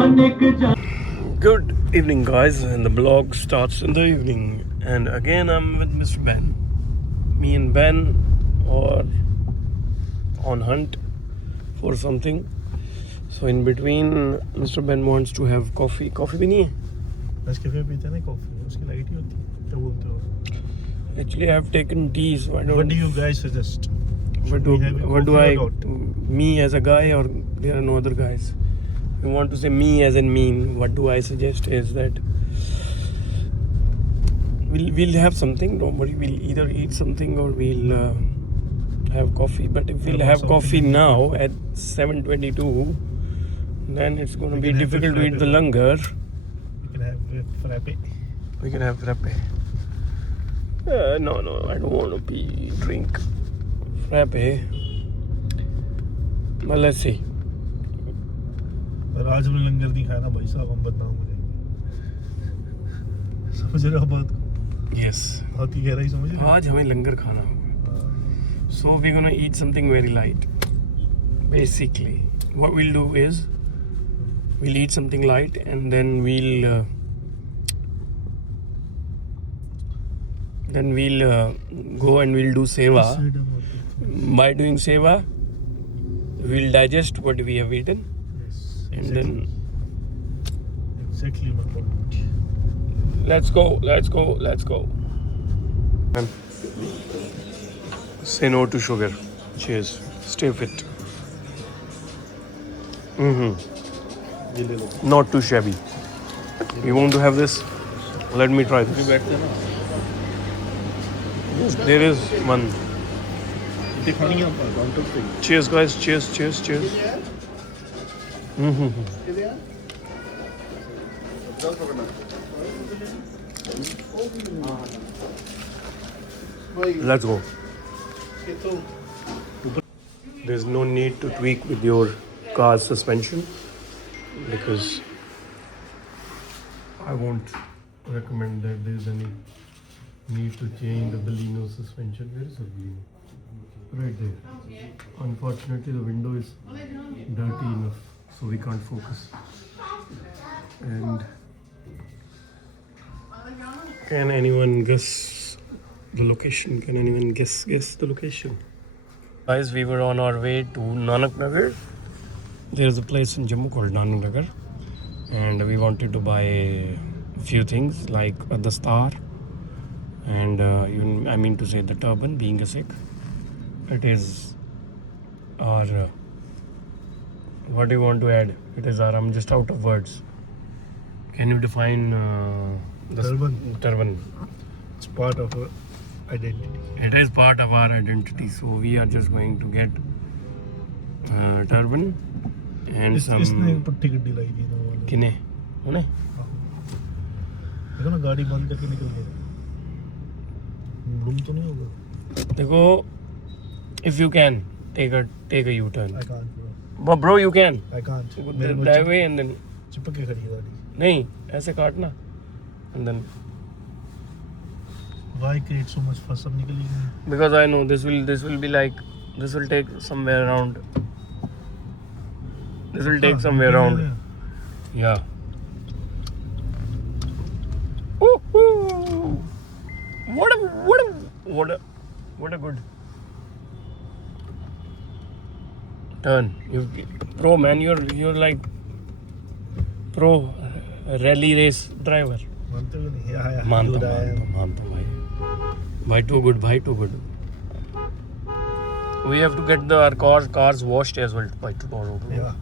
Good evening, guys, and the vlog starts in the evening. And again, I'm with Mr. Ben. Me and Ben are on hunt for something. So in between, Mr. Ben wants to have coffee. Coffee भी नहीं है? Nescafe पीते हैं ना coffee उसकी light ही होती है क्या बोलते हो Actually, I have taken teas. What do you guys suggest? What do I? Me as a guy, or there are no other guys? You want to say me as in me? What do I suggest is that we'll have something. Don't worry. We'll either eat something or we'll have coffee. But if we'll have coffee now at 7:22, then it's going to be difficult to eat the langar. We can have frappe. We can have frappe. No, I don't want to drink frappe. But let's see. आज हमने लंगर नहीं खाया ना भाई साहब हम बदनाम हो जाएंगे समझ रहे हो बात को Yes. बहुत ही गहराई समझ रहे हो आज हमें लंगर खाना होगा. So we're gonna eat something very light. Basically, what we'll do is we'll eat something light and then we'll go and we'll do seva. By doing seva, we'll digest what we have eaten. And then exactly my point. let's go. Say no to sugar. Cheers. Stay fit. ये ले लो Not too shabby. You want to have this? Let me try this. बैठते हैं ना Yes, there is one. इतने खानी है आप counter पे Cheers, guys. Cheers. Let's go. There's no need to tweak with your car's suspension because I won't recommend that there's any need to change the Baleno suspension. Where is the Baleno? Right there. Unfortunately, the window is dirty enough, so we can't focus. And can anyone guess the location? Can anyone guess the location? Guys, we were on our way to Nanak Nagar. There's a place in Jammu called Nanak Nagar, and we wanted to buy a few things like the star and I mean to say the turban, being a Sikh. It is our what do you want to add? It is our, I'm just out of words. Can you define the turban? It's part of our identity. It is part of our identity, so we are just going to get turban and some. इसने पट्टी गड्डी लाई थी ना वाले किने उन्हें देखो ना गाड़ी बंद करके निकल गए घूम तो नहीं होगा देखो, if you can take a U-turn. I can't But bro, you can. I can't That way and then चिपक के खड़ी है गाड़ी नहीं ऐसे काटना and then Why create so much fuss अब निकली गई because I know this will be like this will take somewhere around yeah. Woo-hoo. What a good turn. Pro man, you're like pro rally race driver. मानते हो नहीं आया मानता भाई too good. We have to get our cars washed as well by tomorrow. Yeah.